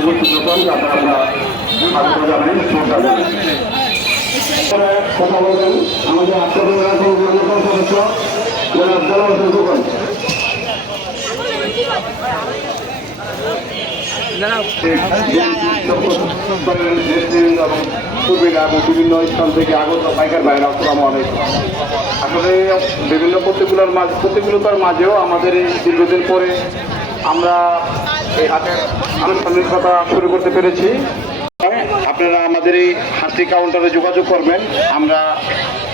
উপস্থিত হন তাতে আমরা স্বাগত জানাই, শ্রদ্ধা জানাই। কথা বলবেন আমাদের আত্মবিশ্বাসী অন্যতম সদস্য জনাব দেলোয়ার হোসেন খোকন। বিভিন্ন স্থান থেকে আগত পাইকার ভাইরা আসসালামু আলাইকুম। আসলে বিভিন্ন প্রতিকূলতার মাঝেও আমাদের এই দীর্ঘদিন পরে আমরা এই হাটের আনুষ্ঠানিকতা শুরু করতে পেরেছি। আপনারা আমাদের এই হাটটি কাউন্টারে যোগাযোগ করবেন, আমরা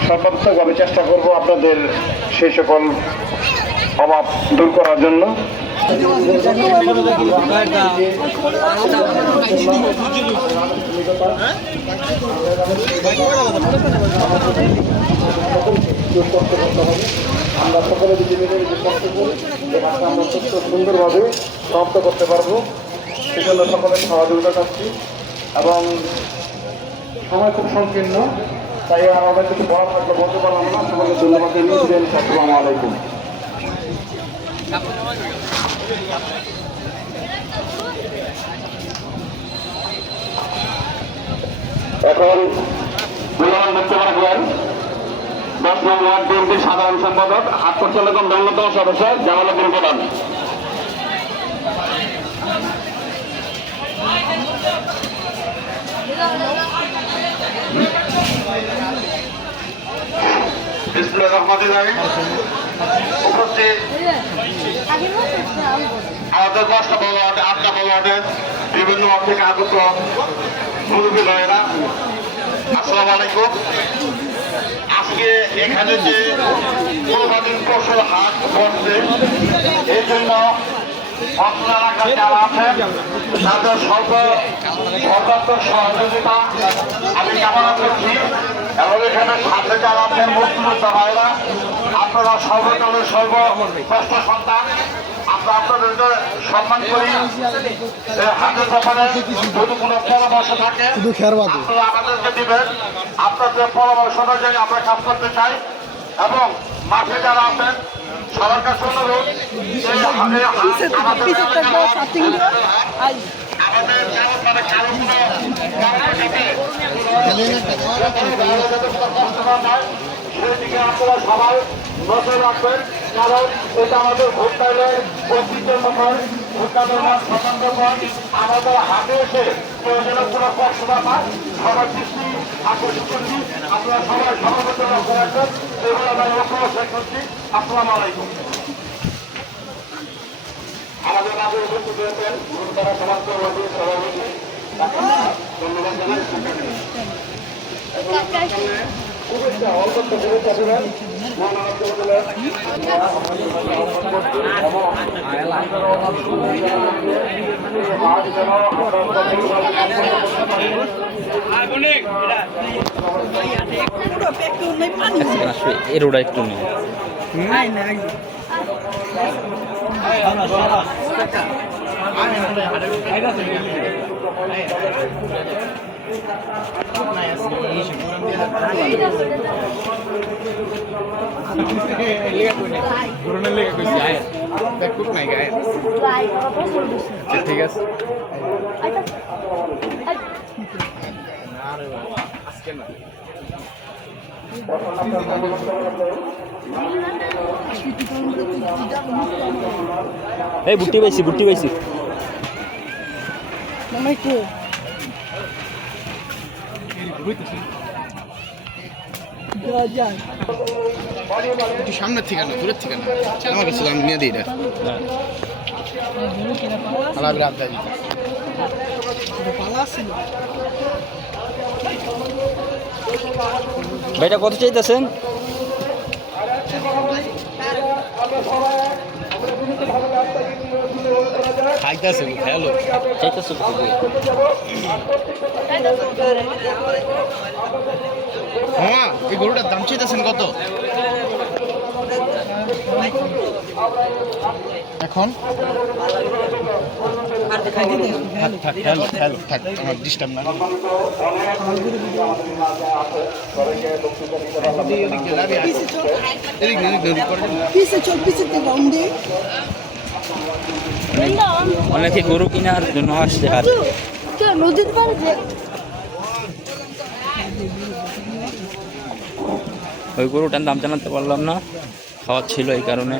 সর্বাত্মকভাবে চেষ্টা করব আপনাদের সেই সকল অভাব দূর করার জন্য। আমরা সকলে যদি মিলে যে কষ্ট করি আমরা সুন্দরভাবে সমাপ্ত করতে পারবো, সেজন্য সকলের সহযোগিতা চাচ্ছি। এবং সময় খুব সংকীর্ণ, তাই আমাদের কিছু বলা থাকলে বলতে পারলাম না। সকলকে ধন্যবাদ জানিয়ে আসসালামু আলাইকুম। এখন দেখতে পারবেন 10 নং ওয়ার্ড বিএনপির সাধারণ সম্পাদক হাট পরিচালক অন্যতম সদস্য জামালউদ্দিন প্রধান। উপস্থিত আমাদের 10 নম্বর ওয়ার্ড 8 নম্বর ওয়ার্ডের বিভিন্ন ওয়ার্ড থেকে আগত মুরব্বী ভাইয়েরা, আসসালামু আলাইকুম। আজকে এখানে যে পূর্বাধীন পশুর হাট বসছে, এই জন্য অত্র এলাকার যারা আছেন তাদের সর্বাত্মক সহযোগিতা আমি কামনা করছি। এবং এখানে সাথে যারা আছেন মুক্তিযোদ্ধা ভাইরা, আপনারা সর্বকালের সর্বশ্রেষ্ঠ সন্তান, আমরা আপনাদের সম্মান করি। হাতের ব্যাপারে যদি কোনো পরামর্শ থাকে আপনারা আমাদেরকে দিবেন, আপনাদের পরামর্শটা যদি আমরা কাজ করতে চাই। এবং মাঠে যারা আছেন সবার কাছে অনুরোধ, আমাদের সেদিকে আপনারা সবাই নজর রাখবেন, কারণ এটা আমাদের ভোটদানের ঐতিহ্যের মতন। ভোটদানের স্বতন্ত্র আমাদের হাতে এসে প্রয়োজনের কোনো পক্ষপাত না, সবার দৃষ্টি আকর্ষণ করছি। আপনারা সবাই সমাবেত লক্ষ্য রাখবেন, এগুলো আমি লক্ষ্য শেষ করছি। আসসালামু আলাইকুম। আমাদের মাঝে উপস্থিত হয়েছেন তারা সমাজ সভাপতি তাকে ধন্যবাদ জানাই। শুভেচ্ছা অল্প শুভেচ্ছা দেবেন এর ওটা একটু নেই। ঠিক আছে এই বুটি পাইছি সামনের থেকে না দূরের থেকে না আমার কাছে আমি নিয়ে দিই ভাইটা কত চাইতেছেন? খাইতেছে হ্যালো চাইতেছে হ্যাঁ, এই গরুটার দাম চাইতেছেন কত এখন? আমার ডিস্টার্ব না। পিছে চল, পিছে রাউন্ডে অনেকে গরু কেনার জন্য আসছে আর নদীর পাড়ে যে ওই গরুটার দাম জানাতে পারলাম না, খাওয়া ছিল এই কারণে।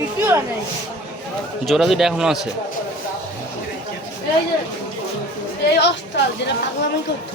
বিক্রি হয় নাই। জোড়া দুইটা এখনো আছে। এই যে এই অস্ত্রাল যেটা পাগলামি করতো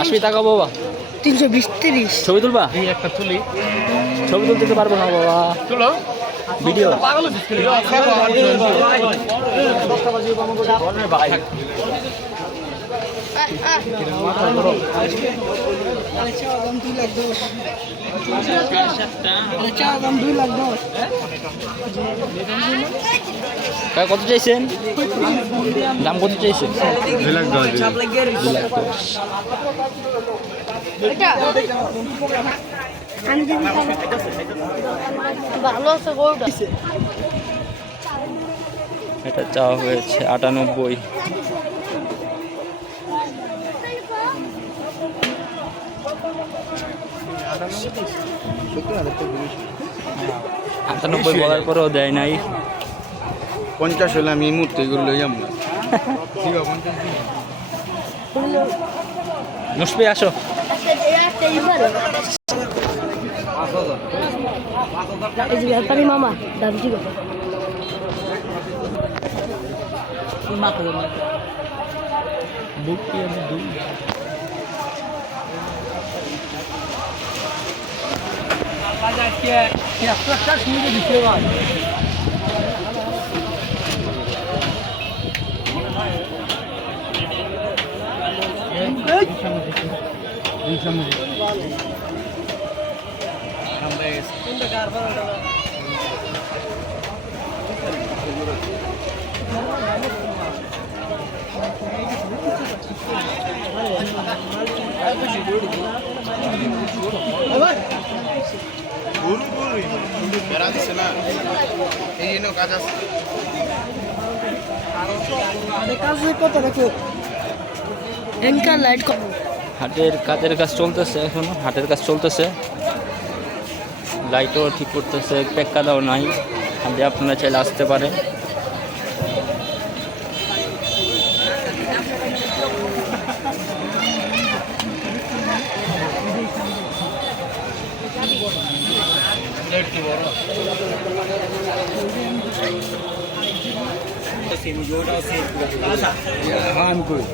আসবি টাকা বাবা, 320-30 ছবি তুলবা? একটা তুলি ছবি তুলতে তো পারবো না বাবা, তুলো ভিডিও। কত চাইছেন? দাম কত চাইছেন? 2,10,000। এটা আমি যদি ভালো আছে গরুটা এটা চাওয়া হয়েছে 98। 98 বলার পরেও দেয় নাই। 50 হলে আমি এই মুহূর্তে এগুলো লই যাবো না। মুশফি আসো। ব্যাপারী মামা দাম কি কথা বেড়া দিছে না এই জন্য কাজ আছে। লাইট কম হাটের কাজের কাজ চলতেছে, এখনো হাটের কাজ চলতেছে, লাইটও ঠিক করতেছে, পেক্কাদাও নাই। হাতে আপনারা চাইলে আসতে পারে। আমি করি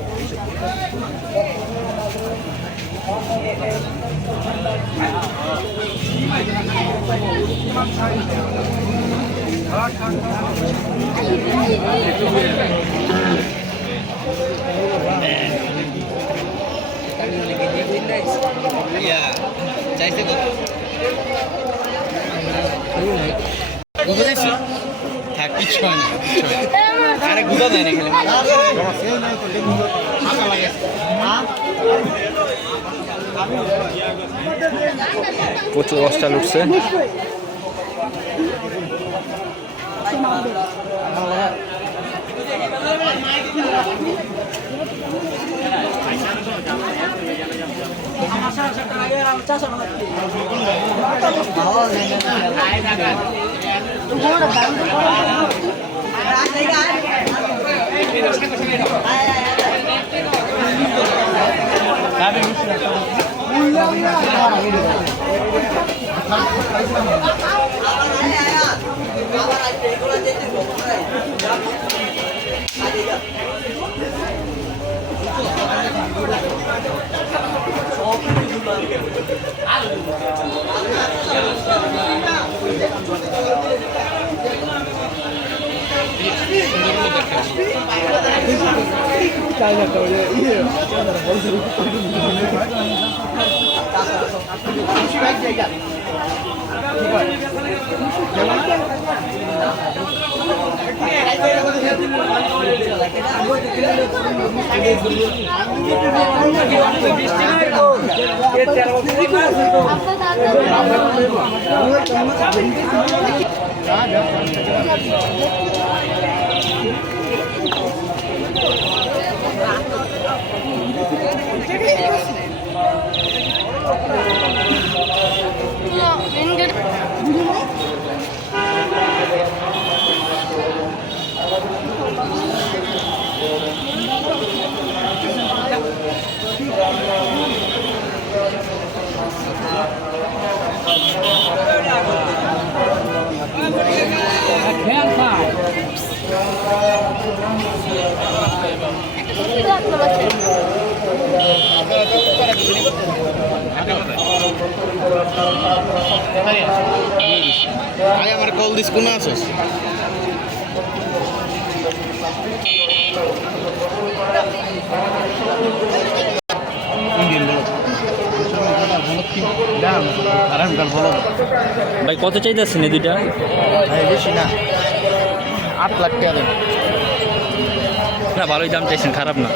চাইছে কত বুঝেছি থাক কিছু হয় না আরে গুদা দেয় না খেলে প্রচুর অস্টাল উঠছে। আয় আমার কল দিস কোন আছিস ভাই কত চাইতেছেন এই দুইটা? বেশি না 8 লাখ টাকা দেন না ভালোই দাম চাইছেন, খারাপ না।